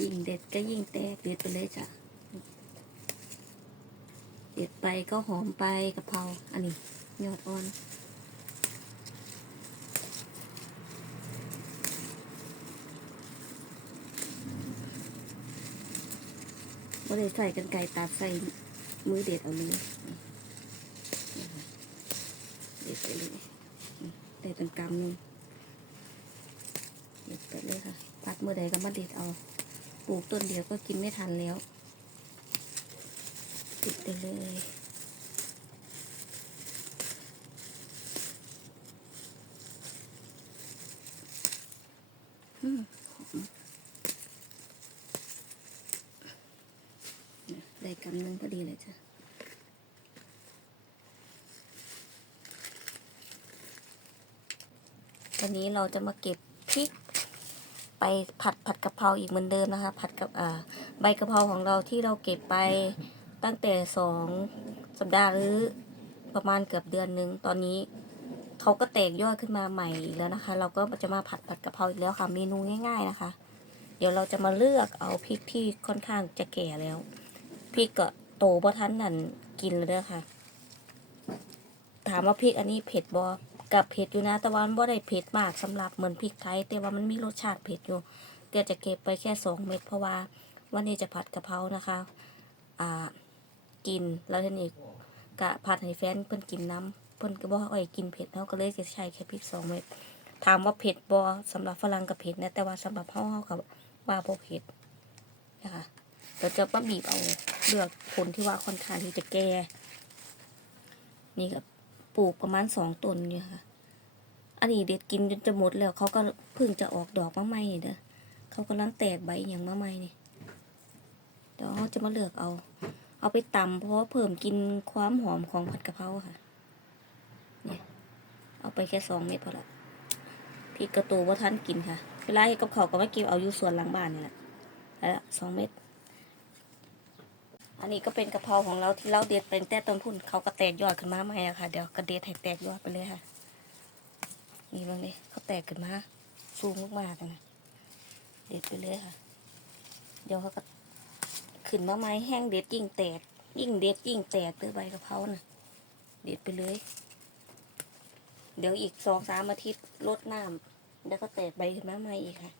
ยิ่งเด็ดก็ยิ่งแตกเด็ดไปเลยจ้ะ เด็ดไปก็หอมไปกะเพรา อันนี้ยอดอ่อนบ่ได้ใส่กันไก่ตัดใส่มือเด็ดเอาเลยเด็ดไปเลยได้เป็นกำหนึงเด็ดไปเลยค่ะพัดเมื่อใดก็มาเด็ดเอา ปลูกต้นเดียวก็กินไม่ทันแล้วติดไปเลยอืมได้กำนึงพอดีเลยจ้ะตอนนี้เราจะมาเก็บพริก ไปผัดผัดกะเพราอีกเหมือนเดิมนะคะ ผัดกับอ่าใบกะเพราของเราที่เราเก็บไปตั้งแต่สองสัปดาห์หรือประมาณเกือบเดือนหนึ่งตอนนี้เขาก็แตกยอดขึ้นมาใหม่อีกแล้วนะคะ เราก็จะมาผัดผัดกะเพราอีกแล้วค่ะ เมนูง่าย ๆนะคะ เดี๋ยวเราจะมาเลือกเอาพริกที่ค่อนข้างจะแก่แล้วพริกก็โตบ่ทันนั่นกินเลยเด้อค่ะ ถามว่าพริกอันนี้เผ็ดบ่ กับเผ็ดอยู่นะ แต่ว่ามันบ่ได้เผ็ดมากสำหรับเหมือนพริกไทย แต่ว่ามันมีรสชาติเผ็ดอยู่เดี๋ยวจะเก็บไปแค่สองเม็ดเพราะว่าวันนี้จะผัดกะเพรานะคะ อ่า กินแล้วทีนี้กะผัดให้แฟนเพิ่นกินน้ำเพิ่นก็บ่ค่อยกินเผ็ดเฮาก็เลยจะใช้แค่พริกสองเม็ดถามว่าเผ็ดบ่สำหรับฝรั่งก็เผ็ดนะแต่ว่าสำหรับเฮาเฮาก็ว่าบ่เผ็ดนะคะเราจะมาบีบเอาเลือกผลที่ว่าค่อนข้างที่จะแก่นี่ก็ ปลูกประมาณสองต้นเนี่ยค่ะ อันนี้เด็ดกินจนจะหมดแล้วเขาก็เพิ่งจะออกดอกมาใหม่นี่เด้อเขากำลังแตกใบอย่างมาใหม่นี่เดี๋ยวเราจะมาเลือกเอา เอาไปตำเพราะเพิ่มกินความหอมของผัดกะเพราค่ะเนี่ยเอาไปแค่สองเม็ดพอละพริกกระตูว่าท่านกินค่ะเวลาเฮ็ดกับเขาก็ไม่กินเอาอยู่ส่วนหลังบ้านนี่แหละแล้วสองเม็ด อันนี้ก็เป็นกะเพราของเราที่เราเด็ดเป็นแต่ต้นพุ่นเขาก็แตกยอดขึ้นมาใหม่อะค่ะเดี๋ยวกระเด็ดให้แตกยอดไปเลยค่ะนี่บางนี่เขาแตกขึ้นมาสูงมากๆเลยนะเด็ดไปเลยค่ะ เดี๋ยวเขาก็ขึ้นมาไม้แห้งเด็ดยิ่งแตก ยิ่งเด็ดยิ่งแตกเตอใบกะเพราน่ะ เด็ดไปเลย เดี๋ยวอีกสองสามอาทิตย์ลดน้ำเดี๋ยวก็แตกใบขึ้นมาใหม่อีกค่ะ